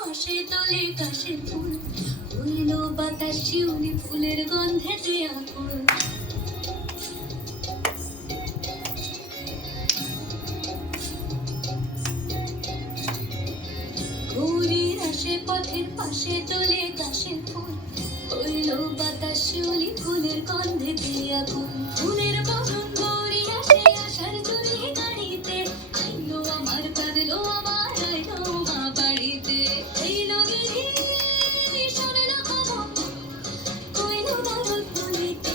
পাশে তোলে কাশের ফুল, হইল বাতাস শিউলি ফুলের গন্ধেতে আকুল। গৌরীর আসে পথের পাশে তোলে কাশের ফুল, হইল বাতাস শিউলি ফুলের গন্ধেতে আকুল। ফুলের বরণ গৌরী আসে আশার জুড়ি গাড়িতে, আইলো আমার প্রাণ লো আমার আইলো মা বাড়িতে। এইলো গিরি শোনেলো খবর, কইলো নারদ বলিতে,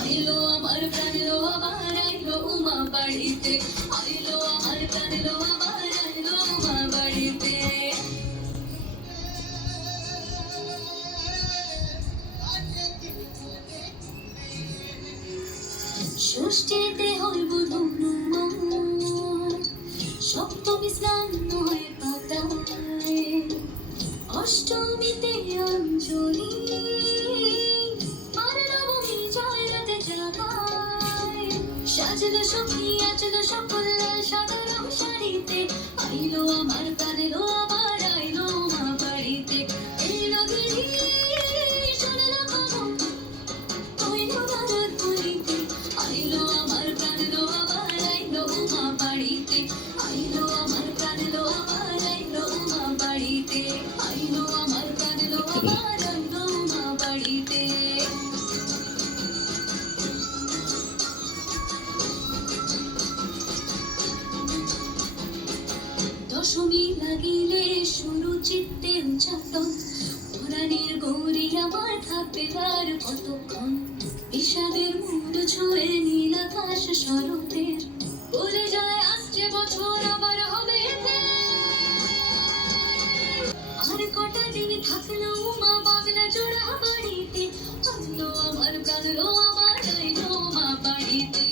আইলো আমার প্রাণ লো আমার আইলো মা বাড়িতে। আইলো আমার প্রাণ লো আমার আইলো মা বাড়িতে। ষষ্ঠীতে হইব ধনুমার, সপ্তমী স্নান হয় পাতায়, অষ্টমীতে অঞ্জলি, আর নবমী জয় রাতে জাগায়। সাজলো সখী আজলো সকল লাল সাদা রং শাড়িতে, আইলো আমার প্রাণে লো আমার আইলো মা বাড়িতে। এইলো গিরি শোনেলো খবর, কইলো নারদ বলিতে, আইলো আমার প্রাণ লো আমার আইলো মা বাড়িতে। আইলো আমার প্রাণ লো আমার আইলো মা বাড়িতে। আইলো আমার প্রাণ লো আমার আইলো মা বাড়িতে। দশমী লাগিলে শুরু চিত্তে উচ্চাটন, পুরাণের গৌরী আমার থাকবে আর কতক্ষণ। বিষাদের মুড ছুঁয়ে নীল আকাশ শরতের, বলে যায় আসছে বছর আবার হবে আর কটা দিন থাকলো মা বাংলা জোড়া বাড়িতে। আইলো আমার প্রাণ লো আমার আইলো মা বাড়িতে।